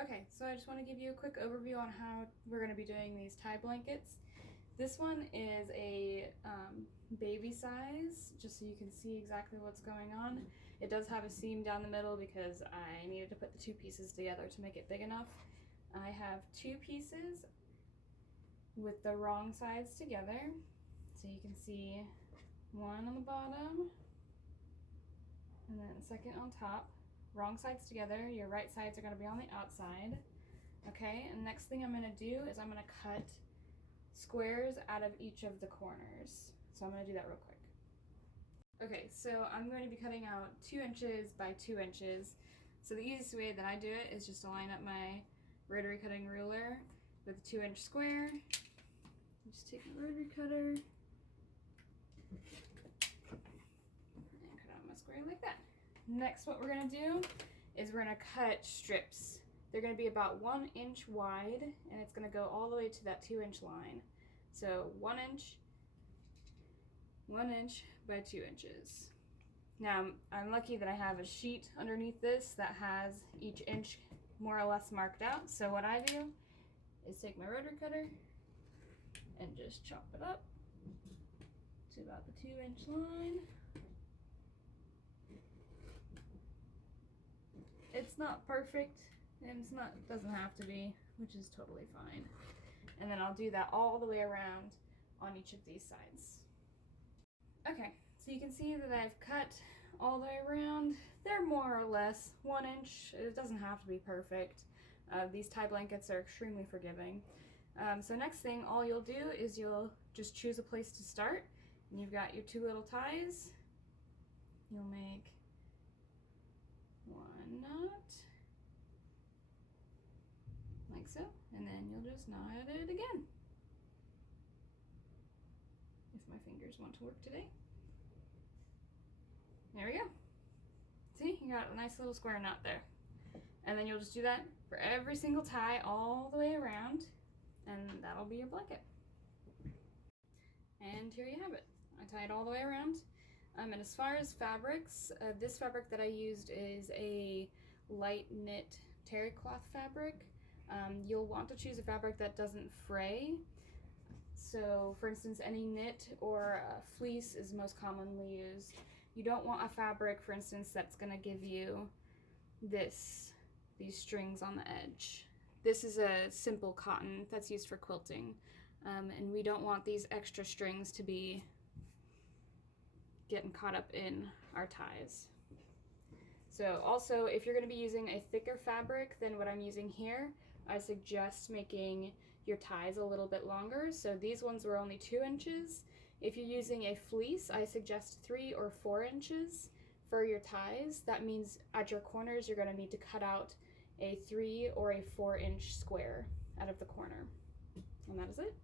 Okay, so I just want to give you a quick overview on how we're going to be doing these tie blankets. This one is a baby size, just so you can see exactly what's going on. It does have a seam down the middle because I needed to put the two pieces together to make it big enough. I have two pieces with the wrong sides together, so you can see one on the bottom and then the second on top. Wrong sides together, your right sides are going to be on the outside. Okay, and next thing I'm going to do is I'm going to cut squares out of each of the corners. So I'm going to do that real quick. Okay, so I'm going to be cutting out 2 inches by 2 inches. So the easiest way that I do it is just to line up my rotary cutting ruler with a 2-inch square. Just take my rotary cutter and cut out my square like that. Next, what we're going to do is we're going to cut strips. They're going to be about 1 inch wide, and it's going to go all the way to that 2-inch line. So 1 inch by 2 inches. Now, I'm lucky that I have a sheet underneath this that has each inch more or less marked out. So what I do is take my rotary cutter and just chop it up to about the 2-inch line. It's not perfect, and it doesn't have to be, which is totally fine. And then I'll do that all the way around on each of these sides. Okay, so you can see that I've cut all the way around. They're more or less 1 inch. It doesn't have to be perfect. These tie blankets are extremely forgiving. So next thing, all you'll do is you'll just choose a place to start. And you've got your 2 little ties. You'll make 1 knot, like so, and then you'll just knot it again. If my fingers want to work today. There we go. See, you got a nice little square knot there. And then you'll just do that for every single tie all the way around, and that'll be your blanket. And here you have it. I tied all the way around. And as far as fabrics, this fabric that I used is a light knit terry cloth fabric. You'll want to choose a fabric that doesn't fray. So for instance, any knit or fleece is most commonly used. You don't want a fabric, for instance, that's going to give you these strings on the edge. This is a simple cotton that's used for quilting, and we don't want these extra strings to be getting caught up in our ties. So also, if you're going to be using a thicker fabric than what I'm using here, I suggest making your ties a little bit longer. So these ones were only 2 inches. If you're using a fleece, I suggest 3 or 4 inches for your ties. That means at your corners, you're going to need to cut out a 3 or a 4 inch square out of the corner. And that is it.